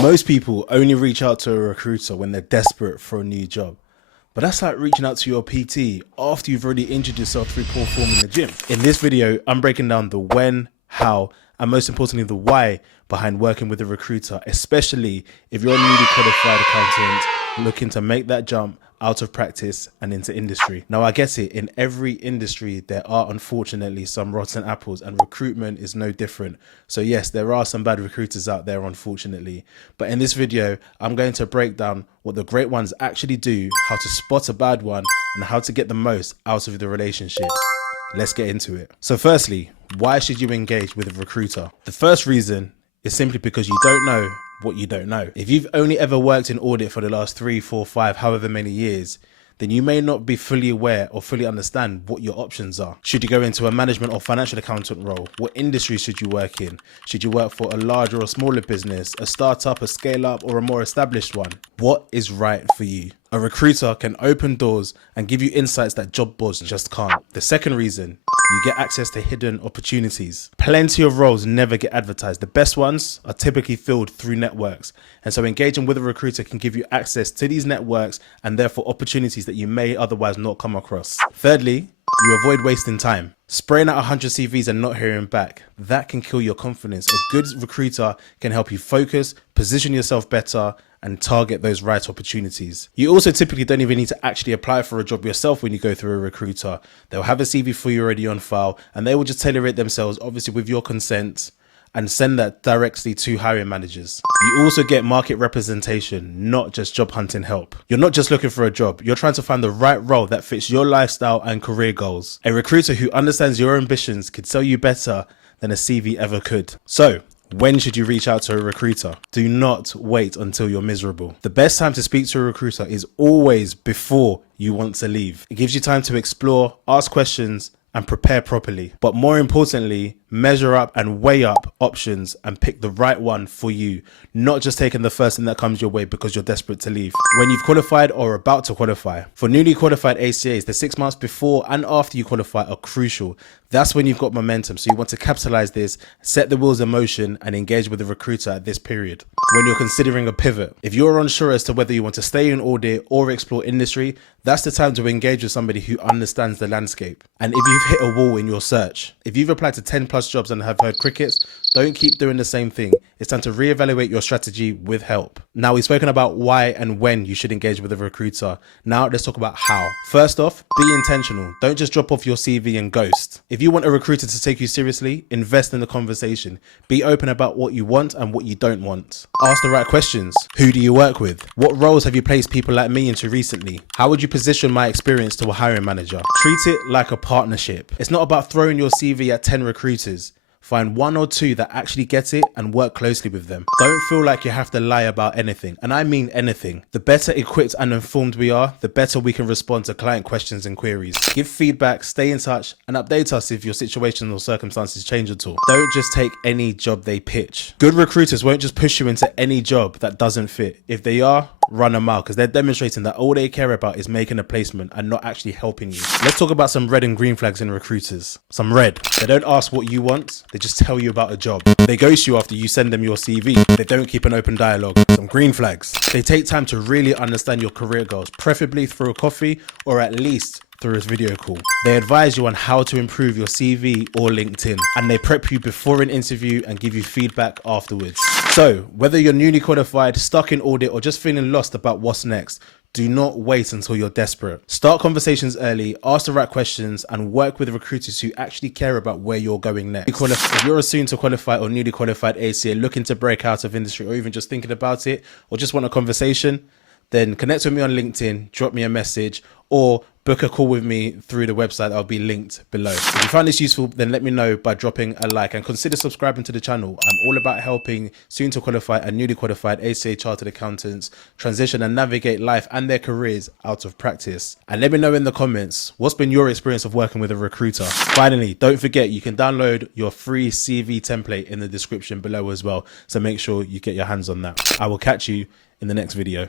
Most people only reach out to a recruiter when they're desperate for a new job. But that's like reaching out to your PT after you've already injured yourself through poor form in the gym. In this video, I'm breaking down the when, how, and most importantly, the why behind working with a recruiter, especially if you're a newly qualified accountant looking to make that jump out of practice and into industry. Now, I get it. In every industry, there are unfortunately some rotten apples, and recruitment is no different. So yes, there are some bad recruiters out there, unfortunately. But in this video, I'm going to break down what the great ones actually do, how to spot a bad one, and how to get the most out of the relationship. Let's get into it. So firstly, why should you engage with a recruiter? The first reason is simply because you don't know what you don't know. If you've only ever worked in audit for the last 3, 4, 5, however many years, then you may not be fully aware or fully understand what your options are. Should you go into a management or financial accountant role? What industry should you work in? Should you work for a larger or smaller business, a startup, a scale up, or a more established one? What is right for you? A recruiter can open doors and give you insights that job boards just can't. The second reason, you get access to hidden opportunities. Plenty of roles never get advertised. The best ones are typically filled through networks. And so engaging with a recruiter can give you access to these networks and therefore opportunities that you may otherwise not come across. Thirdly, you avoid wasting time. Spraying out 100 CVs and not hearing back, that can kill your confidence. A good recruiter can help you focus, position yourself better, and target those right opportunities. You also typically don't even need to actually apply for a job yourself when you go through a recruiter. They'll have a CV for you already on file, and they will just tailor it themselves, obviously with your consent, and send that directly to hiring managers. You also get market representation, not just job hunting help. You're not just looking for a job, you're trying to find the right role that fits your lifestyle and career goals. A recruiter who understands your ambitions could sell you better than a CV ever could. So, when should you reach out to a recruiter? Do not wait until you're miserable. The best time to speak to a recruiter is always before you want to leave. It gives you time to explore, ask questions, and prepare properly. But more importantly, measure up and weigh up options and pick the right one for you, not just taking the first thing that comes your way because you're desperate to leave. When you've qualified or about to qualify, for newly qualified ACAs, the 6 months before and after you qualify are crucial. That's when you've got momentum. So you want to capitalize this, set the wheels in motion, and engage with a recruiter at this period. When you're considering a pivot, if you're unsure as to whether you want to stay in audit or explore industry, that's the time to engage with somebody who understands the landscape. And if you've hit a wall in your search, if you've applied to 10 plus jobs and have heard crickets, don't keep doing the same thing. It's time to reevaluate your strategy with help. Now, we've spoken about why and when you should engage with a recruiter. Now let's talk about how. First off, be intentional. Don't just drop off your CV and ghost. If you want a recruiter to take you seriously, invest in the conversation. Be open about what you want and what you don't want. Ask the right questions. Who do you work with? What roles have you placed people like me into recently? How would you position my experience to a hiring manager? Treat it like a partnership. It's not about throwing your CV at 10 recruiters. Find 1 or 2 that actually get it and work closely with them. Don't feel like you have to lie about anything, and I mean anything. The better equipped and informed we are, the better we can respond to client questions and queries. Give feedback, stay in touch, and update us if your situation or circumstances change at all. Don't just take any job they pitch. Good recruiters won't just push you into any job that doesn't fit. If they are, run a mile, because they're demonstrating that all they care about is making a placement and not actually helping you. Let's talk about some red and green flags in recruiters. Some red. They don't ask what you want, they just tell you about a job. They ghost you after you send them your CV. They don't keep an open dialogue. Some green flags. They take time to really understand your career goals, preferably through a coffee or at least through a video call. They advise you on how to improve your CV or LinkedIn, and they prep you before an interview and give you feedback afterwards. So whether you're newly qualified, stuck in audit, or just feeling lost about what's next, do not wait until you're desperate. Start conversations early, ask the right questions, and work with recruiters who actually care about where you're going next. If you're a soon to qualify or newly qualified ACA looking to break out of industry, or even just thinking about it, or just want a conversation, then connect with me on LinkedIn, drop me a message, or book a call with me through the website that'll be linked below. If you found this useful, then let me know by dropping a like, and consider subscribing to the channel. I'm all about helping soon to qualify and newly qualified ACA chartered accountants transition and navigate life and their careers out of practice. And let me know in the comments, what's been your experience of working with a recruiter? Finally, don't forget you can download your free CV template in the description below as well. So make sure you get your hands on that. I will catch you in the next video.